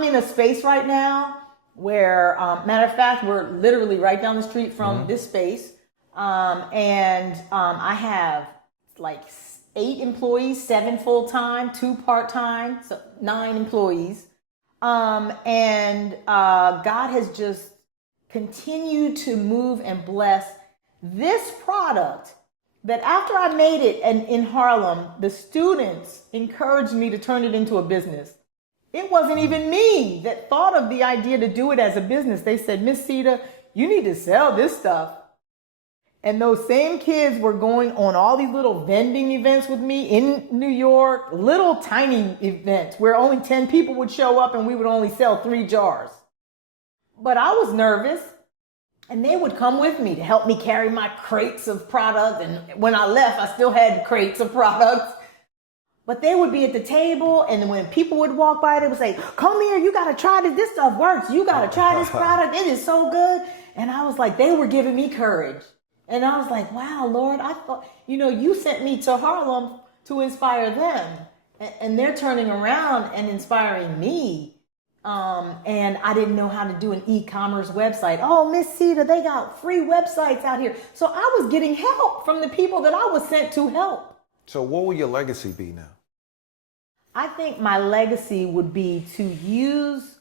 I'm in a space right now where, matter of fact, we're literally right down the street from this space. I have like 8 employees, 7 full-time, 2 part-time, so 9 employees. God has just continued to move and bless this product that after I made it in Harlem, the students encouraged me to turn it into a business. It wasn't even me that thought of the idea to do it as a business. They said, Miss Sita, you need to sell this stuff. And those same kids were going on all these little vending events with me in New York, little tiny events where only 10 people would show up and we would only sell 3 jars. But I was nervous and they would come with me to help me carry my crates of product. And when I left, I still had crates of products. But they would be at the table, and when people would walk by, they would say, come here, you got to try this. This stuff works. You got to try this product. It is so good. And I was like, they were giving me courage. And I was like, wow, Lord, I thought, you sent me to Harlem to inspire them. And they're turning around and inspiring me. And I didn't know how to do an e-commerce website. Oh, Miss Sita, they got free websites out here. So I was getting help from the people that I was sent to help. So what will your legacy be now? I think my legacy would be to use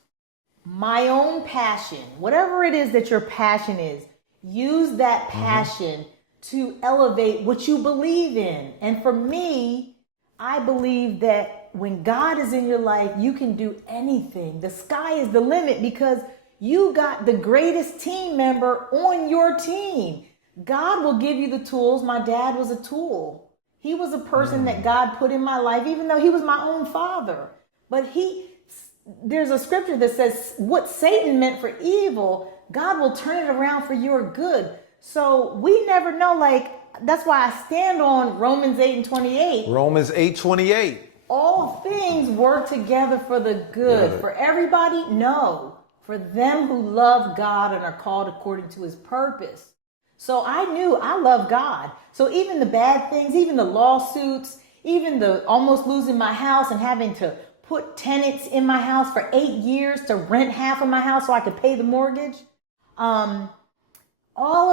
my own passion, whatever it is that your passion is, use that passion to elevate what you believe in. And for me, I believe that when God is in your life, you can do anything. The sky is the limit because you got the greatest team member on your team. God will give you the tools. My dad was a tool. He was a person that God put in my life, even though he was my own father. But there's a scripture that says what Satan meant for evil, God will turn it around for your good. So we never know, that's why I stand on Romans 8:28. Romans 8:28. All things work together for the good. For everybody? No. For them who love God and are called according to his purpose. So I knew I love God. So even the bad things, even the lawsuits, even the almost losing my house and having to put tenants in my house for 8 years to rent half of my house so I could pay the mortgage. All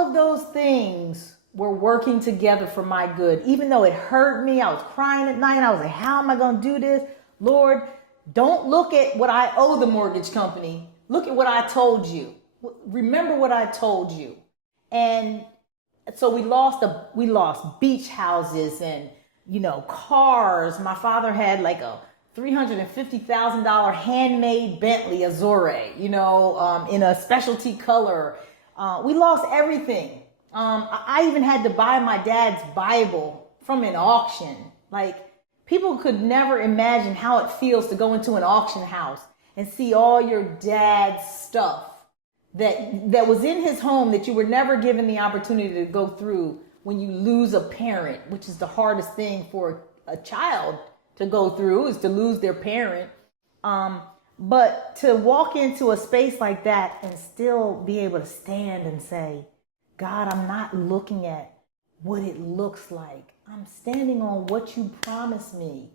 of those things were working together for my good. Even though it hurt me, I was crying at night. I was like, how am I going to do this? Lord, don't look at what I owe the mortgage company. Look at what I told you. Remember what I told you. And so we lost beach houses and, cars. My father had like a $350,000 handmade Bentley Azure, in a specialty color. We lost everything. I even had to buy my dad's Bible from an auction. People could never imagine how it feels to go into an auction house and see all your dad's stuff that was in his home that you were never given the opportunity to go through when you lose a parent, which is the hardest thing for a child to go through, is to lose their parent. But to walk into a space like that and still be able to stand and say, God, I'm not looking at what it looks like. I'm standing on what you promised me.